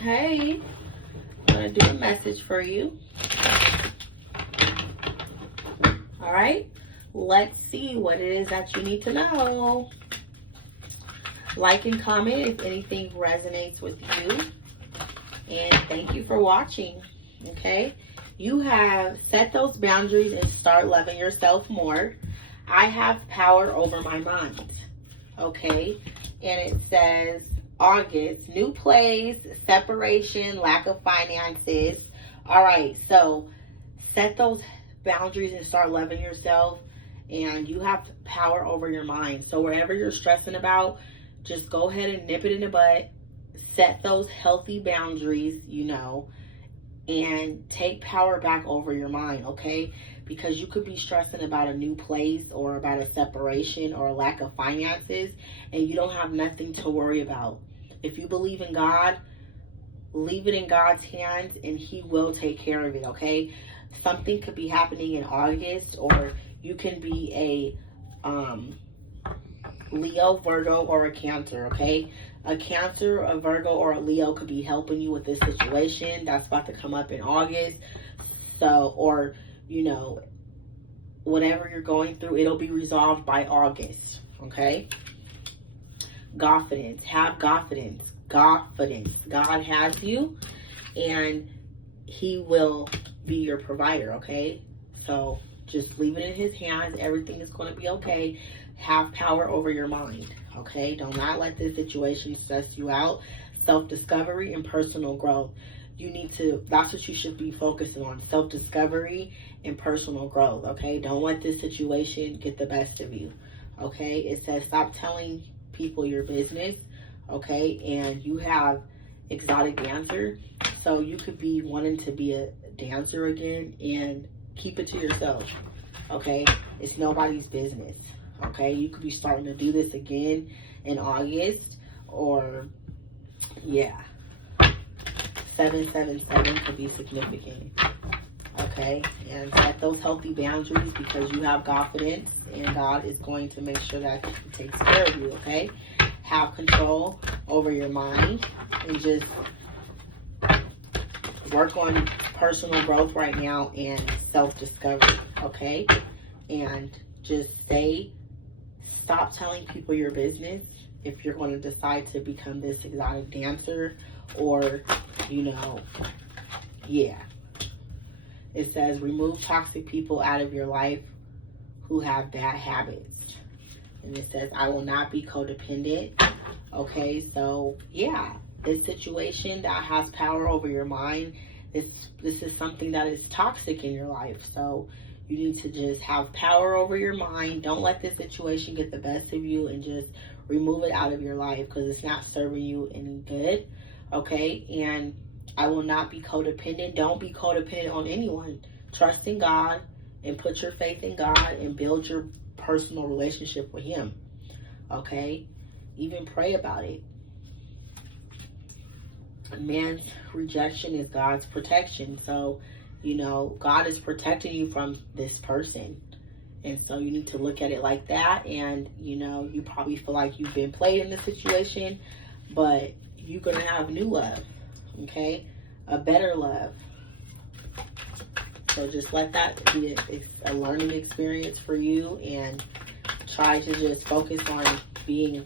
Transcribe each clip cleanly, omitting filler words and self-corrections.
Hey, I'm going to do a message for you. All right, let's see what it is that you need to know. Like and comment if anything resonates with you. And thank you for watching. Okay, you have set those boundaries and start loving yourself more. I have power over my mind. Okay, and it says August, new place, separation, lack of finances. All right, so set those boundaries and start loving yourself, and you have power over your mind. So wherever you're stressing about, just go ahead and nip it in the bud. Set those healthy boundaries, and take power back over your mind, okay? Because you could be stressing about a new place or about a separation or a lack of finances, and you don't have nothing to worry about. If you believe in God, leave it in God's hands, and He will take care of it, okay? Something could be happening in August, or you can be a Leo, Virgo, or a Cancer, okay? A Cancer, a Virgo, or a Leo could be helping you with this situation that's about to come up in August. So, or, whatever you're going through, it'll be resolved by August, okay? Confidence. Have confidence. Confidence. God has you, and He will be your provider, okay? So just leave it in His hands. Everything is going to be okay. Have power over your mind, okay? Do not let this situation stress you out. Self-discovery and personal growth. That's what you should be focusing on. Self-discovery and personal growth, okay? Don't let this situation get the best of you, okay? It says stop telling people your business, okay? And you have exotic dancer, so you could be wanting to be a dancer again, and keep it to yourself, okay? It's nobody's business, okay? You could be starting to do this again in August, or yeah, 777 could be significant, okay? And set those healthy boundaries, because you have confidence, and God is going to make sure that He takes care of you, okay? Have control over your mind, and just work on personal growth right now and self-discovery, okay? And just stop telling people your business if you're going to decide to become this exotic dancer, or, yeah. It says remove toxic people out of your life who have bad habits. And it says I will not be codependent, okay? So, yeah. This situation that has power over your mind, this is something that is toxic in your life. So you need to just have power over your mind. Don't let this situation get the best of you, and just remove it out of your life, because it's not serving you any good, okay? And I will not be codependent. Don't be codependent on anyone. Trust in God, and put your faith in God, and build your personal relationship with Him, okay? Even pray about it. Man's rejection is God's protection. So, God is protecting you from this person. And so you need to look at it like that. And, you probably feel like you've been played in this situation, but you're going to have new love, okay? A better love. So just let that be a learning experience for you, and try to just focus on being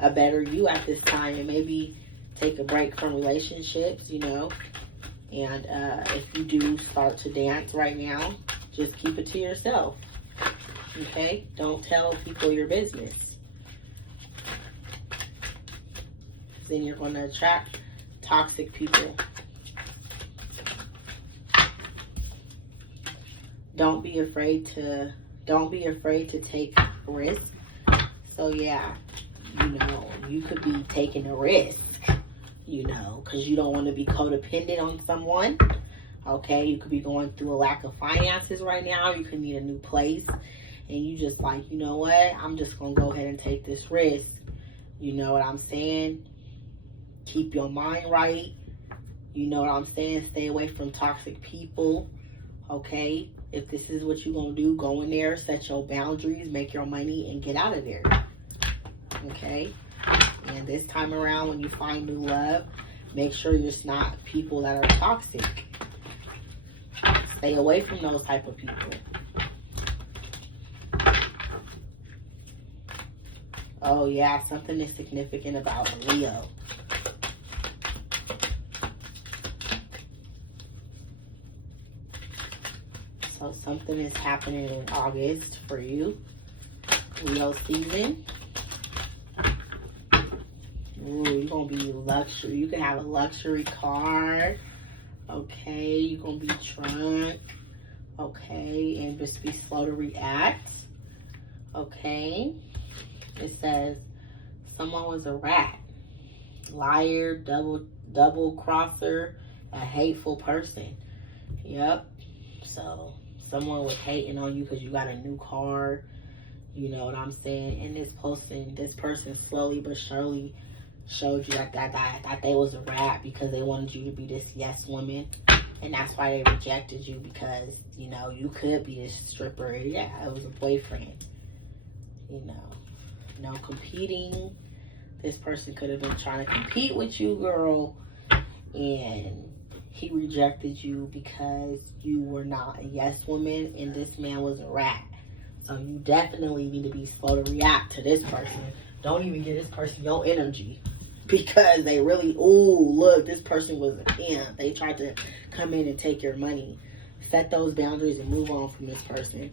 a better you at this time, and maybe take a break from relationships, and if you do start to dance right now, just keep it to yourself, okay? Don't tell people your business. Then you're going to attract toxic people. Don't be afraid to take risks. So yeah, you could be taking a risk, because you don't want to be codependent on someone, okay? You could be going through a lack of finances right now. You could need a new place, and you just like, you know what? I'm just going to go ahead and take this risk. You know what I'm saying? Keep your mind right. You know what I'm saying? Stay away from toxic people, okay? If this is what you're going to do, go in there, set your boundaries, make your money, and get out of there, okay? And this time around, when you find new love, Make sure it's not people that are toxic. Stay away from those type of people. Oh yeah, something is significant about Leo. So something is happening in August for you. Leo season. Ooh, you're going to be luxury. You can have a luxury car. Okay, you're going to be drunk. Okay, and just be slow to react. Okay. It says someone was a rat. Liar, double crosser, a hateful person. Yep. So someone was hating on you because you got a new car. You know what I'm saying? And this person slowly but surely showed you that that they was a rat because they wanted you to be this yes woman. And that's why they rejected you, because, you know, you could be a stripper. Yeah, it was a boyfriend. You know, competing. This person could have been trying to compete with you, girl. And he rejected you because you were not a yes woman and this man was a rat. So you definitely need to be slow to react to this person. Don't even give this person your energy, because they really, ooh, look, this person was a pimp. They tried to come in and take your money. Set those boundaries and move on from this person.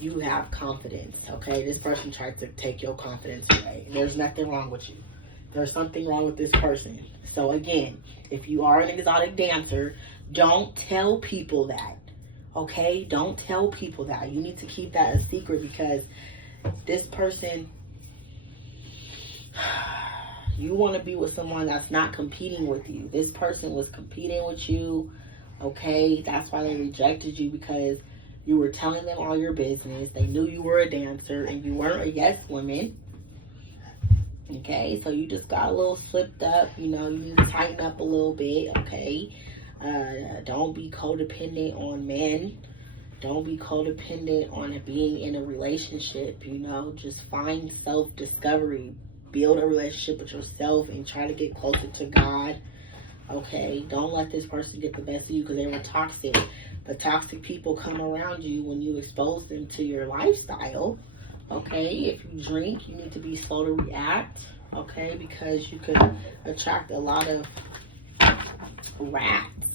You have confidence, okay? This person tried to take your confidence away. There's nothing wrong with you. There's something wrong with this person. So again, if you are an exotic dancer, don't tell people that, okay? Don't tell people that. You need to keep that a secret, because this person, you want to be with someone that's not competing with you. This person was competing with you, okay? That's why they rejected you, because you were telling them all your business. They knew you were a dancer and you weren't a yes woman. Okay, so you just got a little slipped up. You know, you need to tighten up a little bit, okay? Don't be codependent on men. Don't be codependent on being in a relationship, you know? Just find self-discovery. Build a relationship with yourself and try to get closer to God, okay? Don't let this person get the best of you because they were toxic. The toxic people come around you when you expose them to your lifestyle, okay? If you drink, you need to be slow to react, okay? Because you could attract a lot of rats.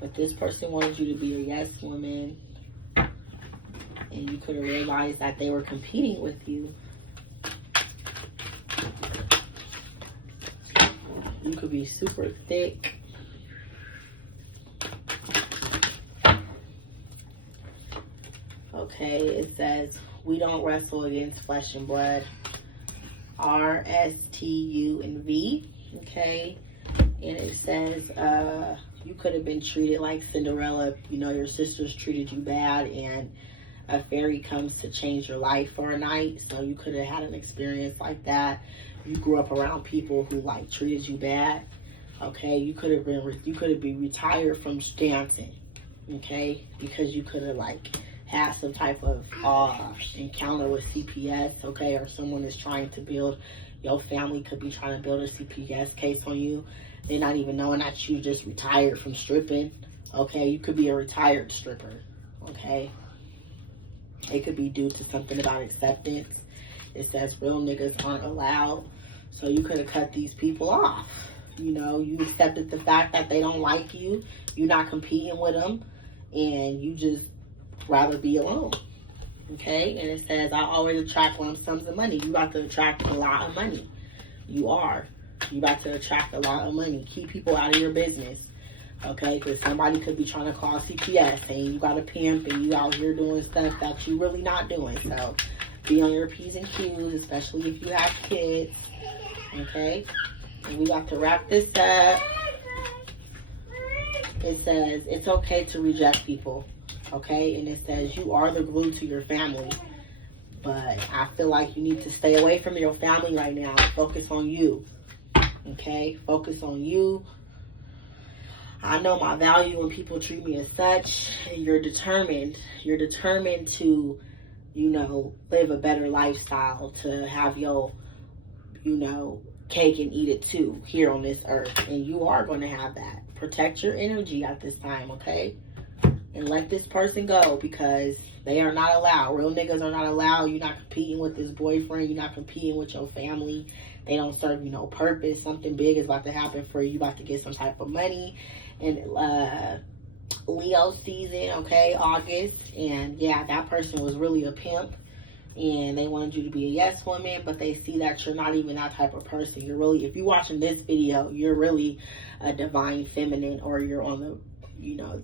But this person wanted you to be a yes woman, and you could have realized that they were competing with you. You could be super thick. Okay, it says, we don't wrestle against flesh and blood. R-S-T-U-N-V. Okay, and it says, you could have been treated like Cinderella. You know, your sisters treated you bad, and a fairy comes to change your life for a night. So you could have had an experience like that. You grew up around people who like treated you bad. Okay, you could have been retired from dancing. Okay, because you could have like had some type of encounter with CPS. Okay, or someone is trying to build, your family could be trying to build a CPS case on you. They're not even knowing that you just retired from stripping. Okay, you could be a retired stripper. Okay, it could be due to something about acceptance. It says real niggas aren't allowed. So you could have cut these people off. You know, you accepted the fact that they don't like you. You're not competing with them. And you just rather be alone. Okay? And it says, I always attract lump sums of money. You got to attract a lot of money. You are. You got to attract a lot of money. Keep people out of your business. Okay? Because somebody could be trying to call CPS and you got a pimp and you out here doing stuff that you really not doing. So be on your P's and Q's, especially if you have kids. Okay? And we got to wrap this up. It says, it's okay to reject people. Okay? And it says, you are the glue to your family. But I feel like you need to stay away from your family right now. Focus on you. Okay? Focus on you. I know my value when people treat me as such. And you're determined. You're determined to, you know, live a better lifestyle. To have your, you know, cake and eat it too here on this earth. And you are going to have that. Protect your energy at this time, okay? And let this person go, because they are not allowed. Real niggas are not allowed. You're not competing with this boyfriend. You're not competing with your family. They don't serve you no purpose. Something big is about to happen for you. You about to get some type of money. And Leo season, okay, August. And yeah, that person was really a pimp. And they wanted you to be a yes woman, but they see that you're not even that type of person. You're really, if you're watching this video, you're really a divine feminine, or you're on the, you know,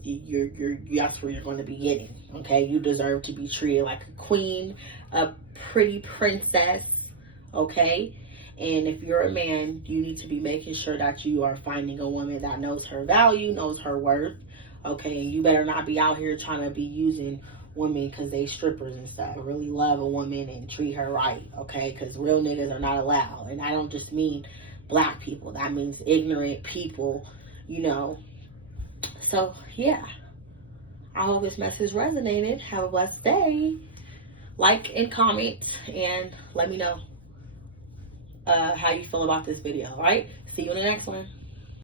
that's where you're going to be getting, okay? You deserve to be treated like a queen, a pretty princess, okay? And if you're a man, you need to be making sure that you are finding a woman that knows her value, knows her worth, okay? And you better not be out here trying to be using women because they strippers and stuff. Really love a woman and treat her right, okay? Because real niggas are not allowed. And I don't just mean black people. That means ignorant people, you know. So, yeah. I hope this message resonated. Have a blessed day. Like and comment and let me know how you feel about this video, all right? See you in the next one.